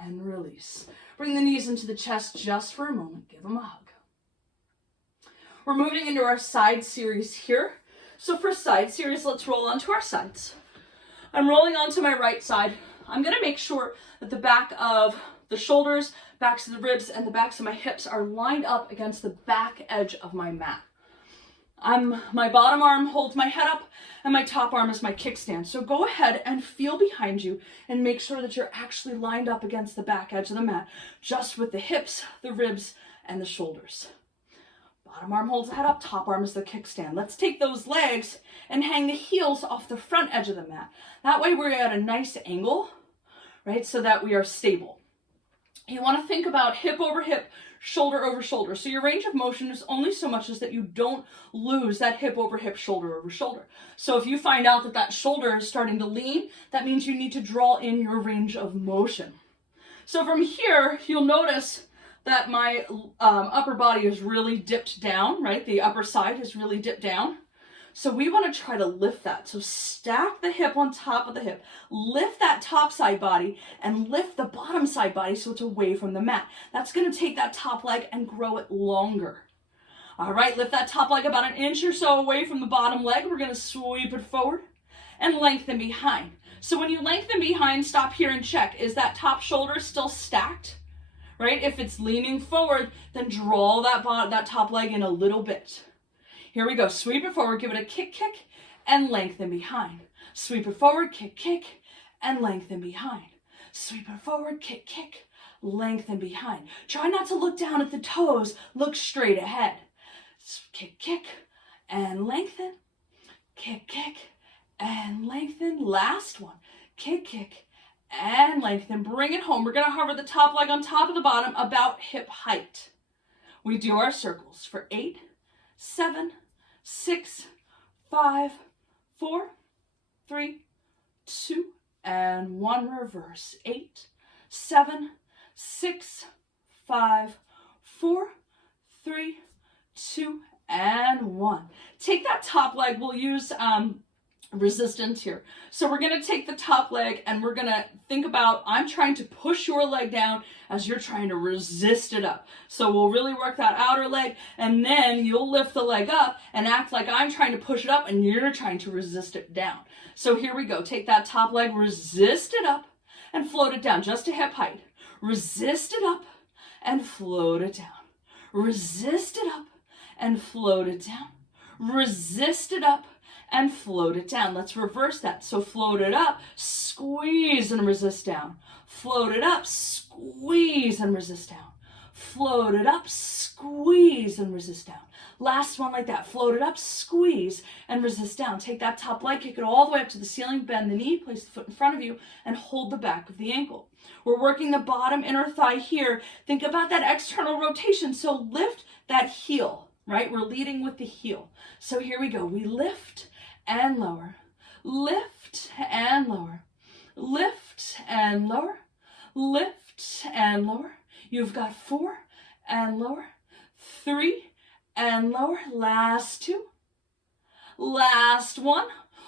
and release. Bring the knees into the chest just for a moment. Give them a hug. We're moving into our side series here. So for side series, let's roll onto our sides. I'm rolling onto my right side. I'm going to make sure that the back of the shoulders, backs of the ribs, and the backs of my hips are lined up against the back edge of my mat. My bottom arm holds my head up, and my top arm is my kickstand. So go ahead and feel behind you and make sure that you're actually lined up against the back edge of the mat, just with the hips, the ribs, and the shoulders. Bottom arm holds the head up, top arm is the kickstand. Let's take those legs and hang the heels off the front edge of the mat. That way we're at a nice angle, right, so that we are stable. You want to think about hip over hip, shoulder over shoulder. So your range of motion is only so much as that you don't lose that hip over hip, shoulder over shoulder. So if you find out that that shoulder is starting to lean, that means you need to draw in your range of motion. So from here, you'll notice that my upper body is really dipped down, right? The upper side is really dipped down. So we want to try to lift that. So stack the hip on top of the hip, lift that top side body and lift the bottom side body so it's away from the mat. That's going to take that top leg and grow it longer. All right, lift that top leg about an inch or so away from the bottom leg. We're going to sweep it forward and lengthen behind. So when you lengthen behind, stop here and check. Is that top shoulder still stacked? Right? If it's leaning forward, then draw that top leg in a little bit. Here we go. Sweep it forward, give it a kick, kick, and lengthen behind. Sweep it forward, kick, kick, and lengthen behind. Sweep it forward, kick, kick, lengthen behind. Try not to look down at the toes. Look straight ahead. Kick, kick, and lengthen. Kick, kick, and lengthen. Last one. Kick, kick, and lengthen. Bring it home. We're going to hover the top leg on top of the bottom about hip height. We do our circles for 8, 7, 6, 5, 4, 3, 2, and 1. Reverse. 8, 7, 6, 5, 4, 3, 2, and 1. Take that top leg. We'll use resistance here. So we're going to take the top leg and we're going to think about, I'm trying to push your leg down as you're trying to resist it up. So we'll really work that outer leg and then you'll lift the leg up and act like I'm trying to push it up and you're trying to resist it down. So here we go. Take that top leg, resist it up and float it down just to hip height. Resist it up and float it down. Resist it up and float it down. Resist it up and float it down. Let's reverse that. So float it up, squeeze and resist down. Float it up, squeeze and resist down. Float it up, squeeze and resist down. Last one like that. Float it up, squeeze and resist down. Take that top leg, kick it all the way up to the ceiling, bend the knee, place the foot in front of you, and hold the back of the ankle. We're working the bottom inner thigh here. Think about that external rotation. So lift that heel, right? We're leading with the heel. So here we go. We lift and lower, lift and lower, lift and lower, lift and lower. You've got 4 and lower, 3 and lower. Last 2, last 1.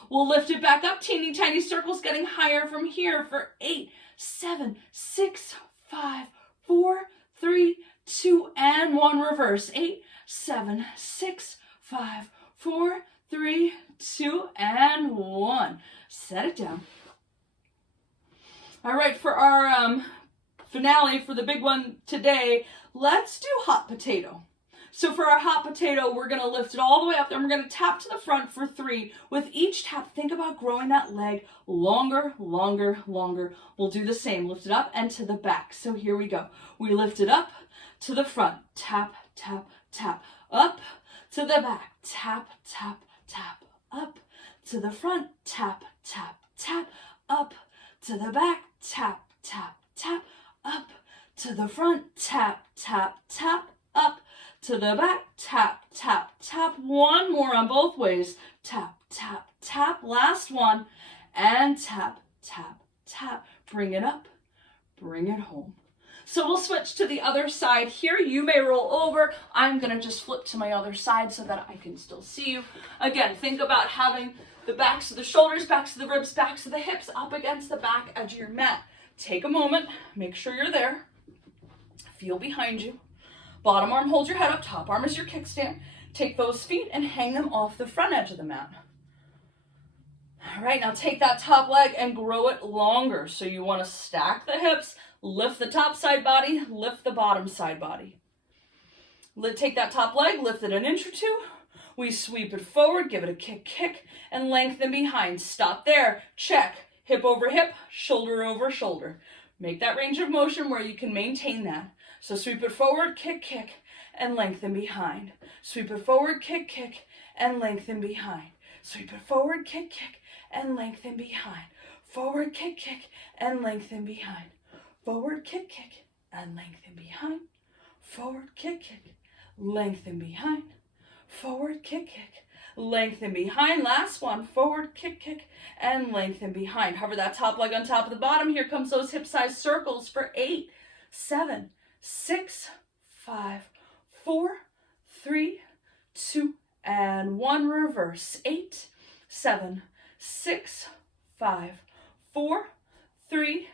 We'll lift it back up, teeny tiny circles getting higher from here for 8, 7, 6, 5, 4, 3, 2, and 1. Reverse. 8, 7, 6, 5, 4, 3, 2, and 1. Set it down. All right, for our finale, for the big one today, let's do hot potato. So for our hot potato, we're going to lift it all the way up, then we're going to tap to the front for 3. With each tap, think about growing that leg longer, longer, longer. We'll do the same. Lift it up and to the back. So here we go. We lift it up to the front. Tap, tap, tap. Up to the back. Tap, tap, tap. Up to the front. Tap, tap, tap. Up to the back. Tap, tap, tap. Up to the front. Tap, tap, tap. Up to the back. Tap, tap, tap. One more on both ways. Tap, tap, tap. Last one. And tap, tap, tap. Bring it up. Bring it home. So we'll switch to the other side here. You may roll over. I'm going to just flip to my other side so that I can still see you. Again, think about having the backs of the shoulders, backs of the ribs, backs of the hips up against the back edge of your mat. Take a moment. Make sure you're there. Feel behind you. Bottom arm holds your head up. Top arm is your kickstand. Take those feet and hang them off the front edge of the mat. All right, now take that top leg and grow it longer. So you want to stack the hips, lift the top side body, lift the bottom side body. Take that top leg, lift it an inch or 2. We sweep it forward, give it a kick, kick, and lengthen behind. Stop there. Check. Hip over hip, shoulder over shoulder. Make that range of motion where you can maintain that. So sweep it forward, kick, kick, and lengthen behind. Sweep it forward, kick, kick, and lengthen behind. Sweep it forward, kick, kick, and lengthen behind. Forward, kick, kick, and lengthen behind. Forward, kick, kick, and lengthen behind, forward, kick, kick, lengthen behind, forward, kick, kick, lengthen behind. Last one, forward, kick, kick, and lengthen behind. Hover that top leg on top of the bottom. Here comes those hip-sized circles for 8, 7, 6, 5, 4, 3, 2, and 1. Reverse. 8, 7, 6, 5, 4, 3,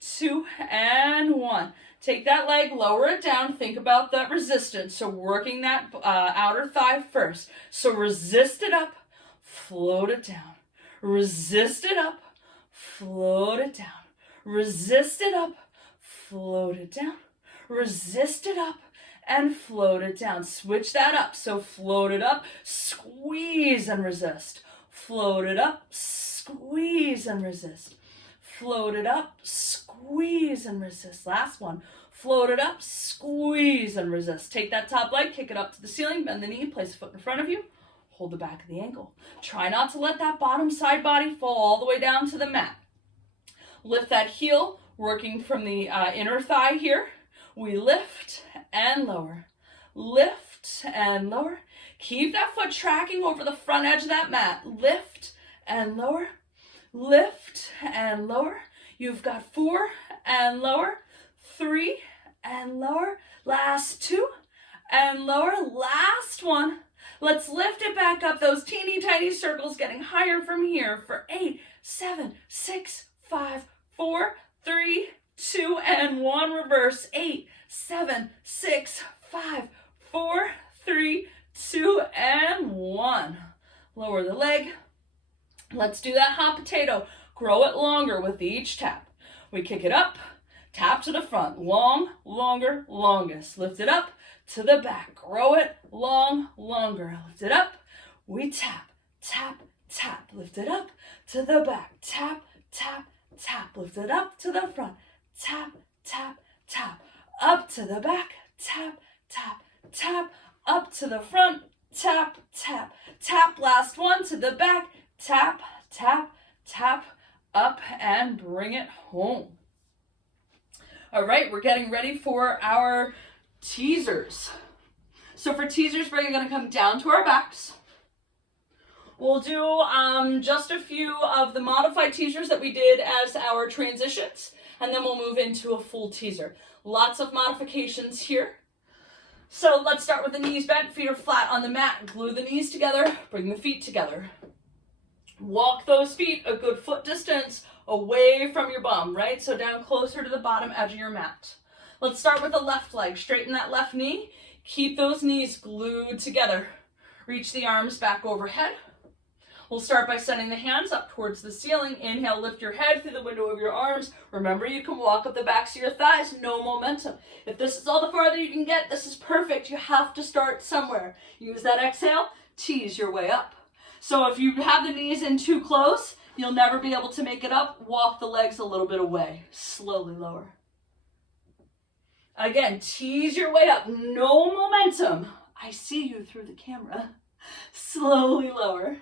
2, and 1. Take that leg, lower it down. Think about that resistance. So working that outer thigh first. So resist it up, float it down. Resist it up, float it down. Resist it up, float it down. Resist it up, and float it down. Switch that up. So float it up, squeeze and resist. Float it up, squeeze and resist. Float it up, squeeze and resist. Last one. Float it up, squeeze and resist. Take that top leg, kick it up to the ceiling, bend the knee, place a foot in front of you, hold the back of the ankle. Try not to let that bottom side body fall all the way down to the mat. Lift that heel, working from the inner thigh here. We lift and lower. Lift and lower. Keep that foot tracking over the front edge of that mat. Lift and lower. Lift and lower. You've got 4 and lower, 3 and lower, last 2 and lower, last one. Let's lift it back up, those teeny tiny circles getting higher from here for 8, 7, 6, 5, 4, 3, 2, and 1. Reverse. 8, 7, 6, 5, 4, 3, 2, and 1. Lower the leg. Let's do that hot potato. Grow it longer with each tap. We kick it up, tap to the front, long, longer, longest. Lift it up to the back. Grow it long, longer. Lift it up. We tap, tap, tap. Lift it up to the back. Tap, tap, tap. Lift it up to the front. Tap, tap, tap. Up to the back. Tap, tap, tap. Up to the front. Tap, tap, tap. Last one to the back. Tap, tap, tap. Up and bring it home. All right, we're getting ready for our teasers. So for teasers, we're going to come down to our backs. We'll do just a few of the modified teasers that we did as our transitions, and then we'll move into a full teaser. Lots of modifications here. So let's start with the knees bent, feet are flat on the mat. Glue the knees together, bring the feet together. Walk those feet a good foot distance away from your bum, right? So down closer to the bottom edge of your mat. Let's start with the left leg. Straighten that left knee. Keep those knees glued together. Reach the arms back overhead. We'll start by sending the hands up towards the ceiling. Inhale, lift your head through the window of your arms. Remember, you can walk up the backs of your thighs, no momentum. If this is all the farther you can get, this is perfect. You have to start somewhere. Use that exhale, tease your way up. So if you have the knees in too close, you'll never be able to make it up. Walk the legs a little bit away. Slowly lower. Again, tease your way up. No momentum. I see you through the camera. Slowly lower.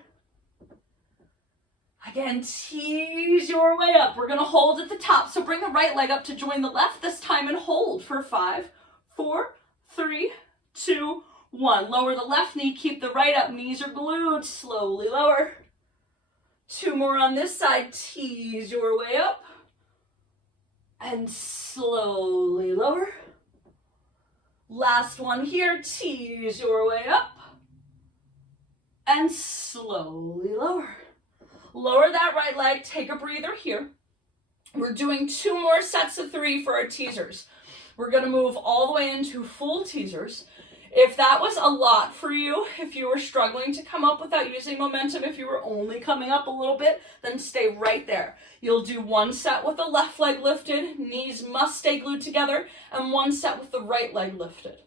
Again, tease your way up. We're going to hold at the top. So bring the right leg up to join the left this time and hold for 5, 4, 3, 2, 1. Lower the left knee. Keep the right up. Knees are glued. Slowly lower. 2 more on this side. Tease your way up. And slowly lower. Last one here. Tease your way up. And slowly lower. Lower that right leg. Take a breather here. We're doing 2 more sets of 3 for our teasers. We're going to move all the way into full teasers. If that was a lot for you, if you were struggling to come up without using momentum, if you were only coming up a little bit, then stay right there. You'll do 1 set with the left leg lifted, knees must stay glued together, and 1 set with the right leg lifted.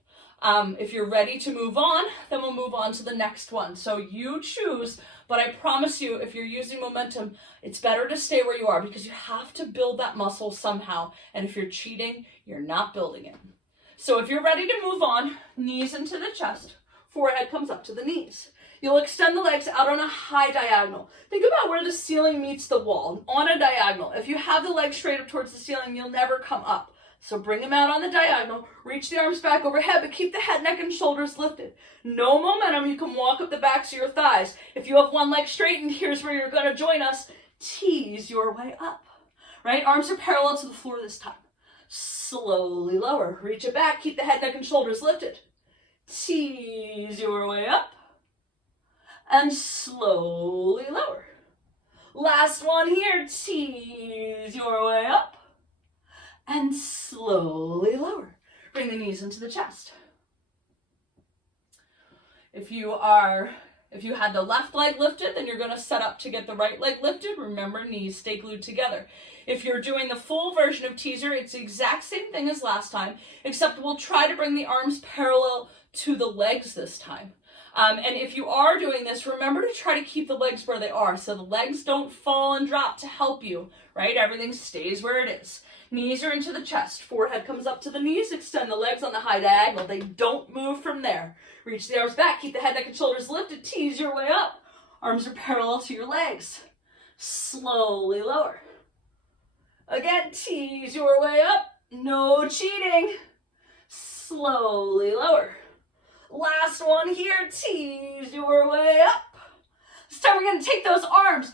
If you're ready to move on, then we'll move on to the next one. So you choose, but I promise you, if you're using momentum, it's better to stay where you are because you have to build that muscle somehow. And if you're cheating, you're not building it. So if you're ready to move on, knees into the chest, forehead comes up to the knees. You'll extend the legs out on a high diagonal. Think about where the ceiling meets the wall, on a diagonal. If you have the legs straight up towards the ceiling, you'll never come up. So bring them out on the diagonal, reach the arms back overhead, but keep the head, neck, and shoulders lifted. No momentum, you can walk up the backs of your thighs. If you have one leg straightened, here's where you're gonna join us. Tease your way up, right? Arms are parallel to the floor this time. Slowly lower, reach it back, keep the head, neck, and shoulders lifted. Tease your way up, and slowly lower. Last one here, tease your way up, and slowly lower. Bring the knees into the chest. If you had the left leg lifted, then you're gonna set up to get the right leg lifted. Remember, knees stay glued together. If you're doing the full version of teaser, it's the exact same thing as last time, except we'll try to bring the arms parallel to the legs this time. And if you are doing this, remember to try to keep the legs where they are so the legs don't fall and drop to help you, right? Everything stays where it is. Knees are into the chest. Forehead comes up to the knees. Extend the legs on the high diagonal. They don't move from there. Reach the arms back. Keep the head, neck, and shoulders lifted. Tease your way up. Arms are parallel to your legs. Slowly lower. Again, tease your way up. No cheating. Slowly lower. Last one here. Tease your way up. This time we're going to take those arms,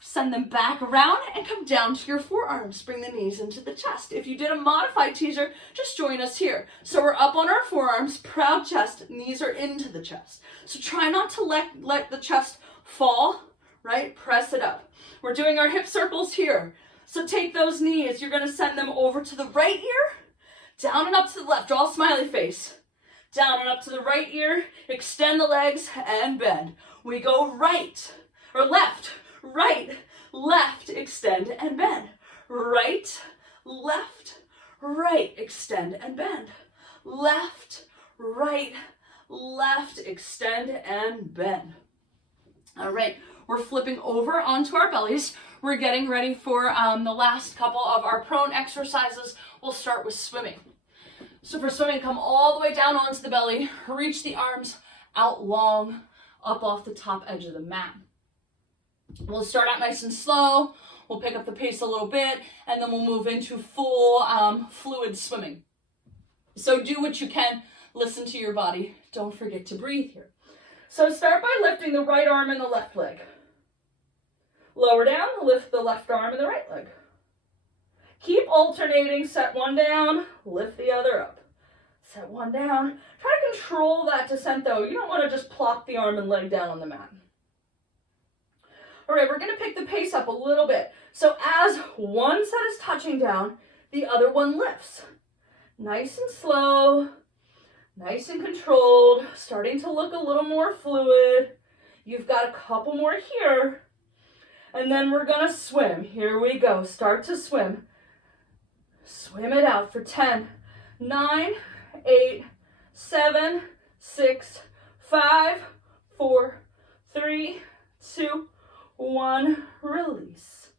send them back around, and come down to your forearms. Bring the knees into the chest. If you did a modified teaser, just join us here. So we're up on our forearms, proud chest, knees are into the chest. So try not to let the chest fall, right? Press it up. We're doing our hip circles here. So take those knees, you're gonna send them over to the right ear, down and up to the left, draw a smiley face. Down and up to the right ear, extend the legs and bend. We go right, or left, right, left, extend and bend. Right, left, right, extend and bend. Left, right, left, extend and bend. All right, we're flipping over onto our bellies. We're getting ready for the last couple of our prone exercises. We'll start with swimming. So for swimming, come all the way down onto the belly, reach the arms out long, up off the top edge of the mat. We'll start out nice and slow. We'll pick up the pace a little bit, and then we'll move into full fluid swimming. So do what you can. Listen to your body. Don't forget to breathe here. So start by lifting the right arm and the left leg. Lower down, lift the left arm and the right leg. Keep alternating. Set one down, lift the other up. Set one down. Try to control that descent though. You don't want to just plop the arm and leg down on the mat. All right, we're going to pick the pace up a little bit. So as one set is touching down, the other one lifts. Nice and slow, nice and controlled, starting to look a little more fluid. You've got a couple more here. And then we're going to swim. Here we go. Start to swim. Swim it out for 10, 9, 8, 7, 6, 5, 4, 3, 2, 1, release.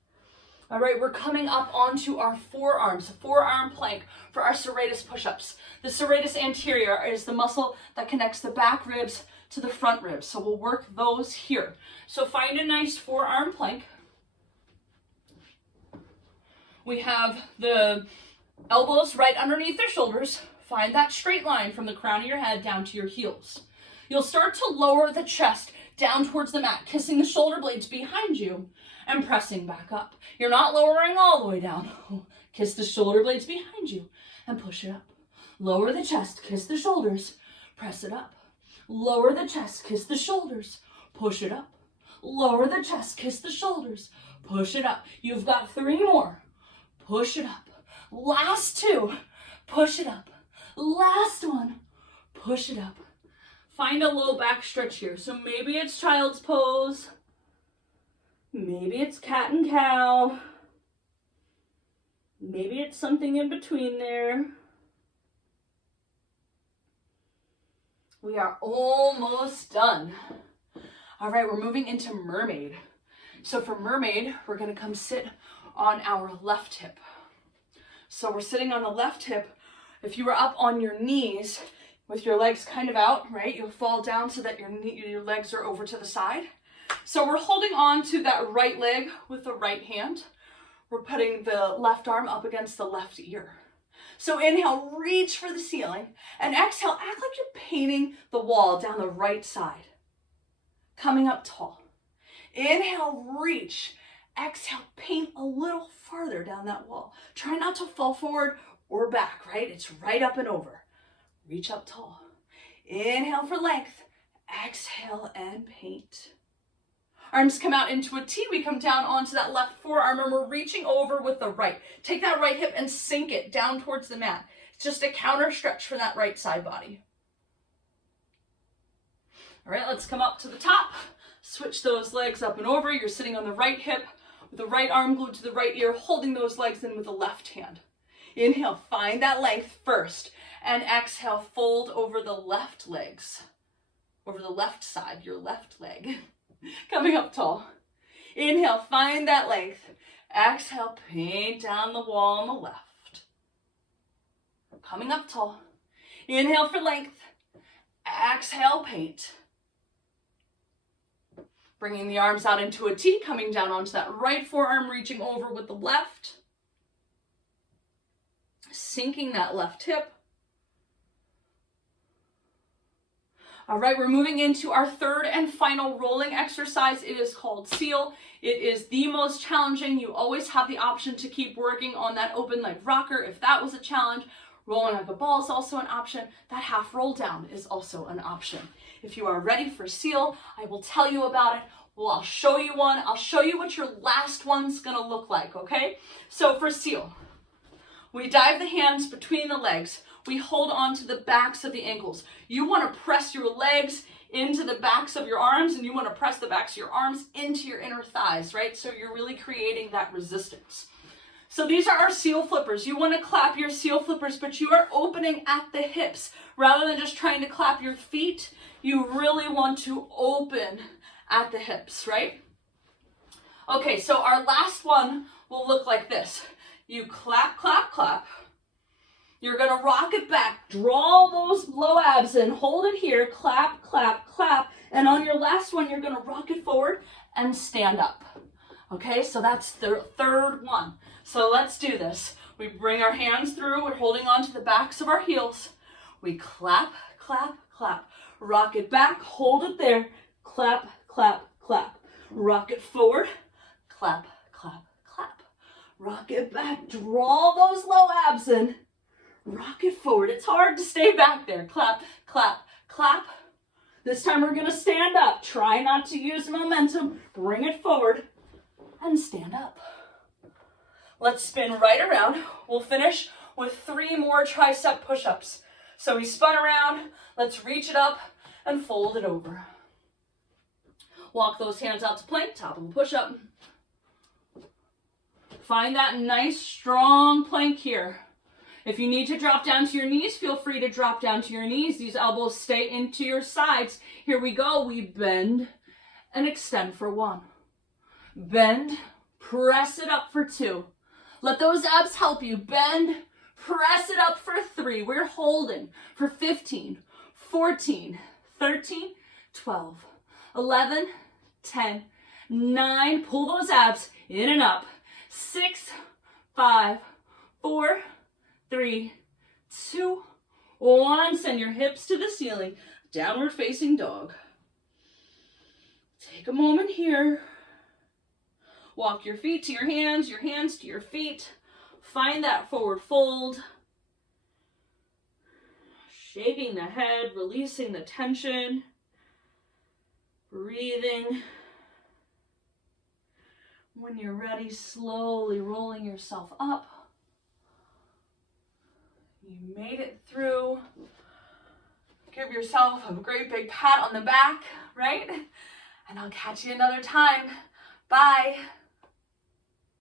All right, we're coming up onto our forearms, forearm plank for our serratus push-ups. The serratus anterior is the muscle that connects the back ribs to the front ribs. So we'll work those here. So find a nice forearm plank. We have the elbows right underneath their shoulders. Find that straight line from the crown of your head down to your heels. You'll start to lower the chest down towards the mat, kissing the shoulder blades behind you and pressing back up. You're not lowering all the way down. Kiss the shoulder blades behind you and push it up. Lower the chest, kiss the shoulders, press it up. Lower the chest, kiss the shoulders, push it up. Lower the chest, kiss the shoulders, push it up. You've got 3 more. Push it up. Last 2. Push it up. Last one. Push it up. Find a low back stretch here. So maybe it's child's pose. Maybe it's cat and cow. Maybe it's something in between there. We are almost done. All right, we're moving into mermaid. So for mermaid, we're going to come sit on our left hip. So we're sitting on the left hip. If you were up on your knees with your legs kind of out, right, you'll fall down so that your legs are over to the side. So we're holding on to that right leg with the right hand. We're putting the left arm up against the left ear. So inhale, reach for the ceiling, and exhale, act like you're painting the wall down the right side. Coming up tall. Inhale, reach. Exhale, paint a little farther down that wall. Try not to fall forward or back, right? It's right up and over. Reach up tall. Inhale for length. Exhale and paint. Arms come out into a T. We come down onto that left forearm and we're reaching over with the right. Take that right hip and sink it down towards the mat. It's just a counter stretch for that right side body. All right, let's come up to the top. Switch those legs up and over. You're sitting on the right hip with the right arm glued to the right ear, holding those legs in with the left hand. Inhale, find that length first. And exhale, fold over the left legs. Over the left side, your left leg. Coming up tall. Inhale, find that length. Exhale, paint down the wall on the left. Coming up tall. Inhale for length. Exhale, paint. Bringing the arms out into a T, coming down onto that right forearm, reaching over with the left. Sinking that left hip. All right, we're moving into our third and final rolling exercise. It is called Seal. It is the most challenging. You always have the option to keep working on that open leg rocker if that was a challenge. Rolling like a ball is also an option. That half roll down is also an option. If you are ready for Seal, I will tell you about it. Well, I'll show you one. I'll show you what your last one's gonna look like, okay? So for Seal, we dive the hands between the legs. We hold on to the backs of the ankles. You want to press your legs into the backs of your arms, and you want to press the backs of your arms into your inner thighs, right? So you're really creating that resistance. So these are our Seal flippers. You want to clap your Seal flippers, but you are opening at the hips. Rather than just trying to clap your feet, you really want to open at the hips, right? Okay, so our last one will look like this. You clap, clap, clap. You're gonna rock it back, draw those low abs in, hold it here, clap, clap, clap, and on your last one, you're gonna rock it forward and stand up. Okay, so that's the third one. So let's do this. We bring our hands through, we're holding on to the backs of our heels. We clap, clap, clap, rock it back, hold it there, clap, clap, clap, rock it forward, clap, clap, clap, rock it back, draw those low abs in, rock it forward. It's hard to stay back there. Clap, clap, clap. This time we're gonna stand up. Try not to use momentum. Bring it forward and stand up. Let's spin right around. We'll finish with 3 more tricep push-ups. So we spun around. Let's reach it up and fold it over. Walk those hands out to plank, top of the push-up. Find that nice, strong plank here. If you need to drop down to your knees, feel free to drop down to your knees. These elbows stay into your sides. Here we go. We bend and extend for 1. Bend, press it up for 2. Let those abs help you. Bend, press it up for 3. We're holding for 15, 14, 13, 12, 11, 10, 9. Pull those abs in and up. 6, 5, 4, 3, 2, 1. Send your hips to the ceiling. Downward facing dog. Take a moment here. Walk your feet to your hands to your feet. Find that forward fold. Shaking the head, releasing the tension. Breathing. When you're ready, slowly rolling yourself up. You made it through. Give yourself a great big pat on the back, right? And I'll catch you another time. Bye.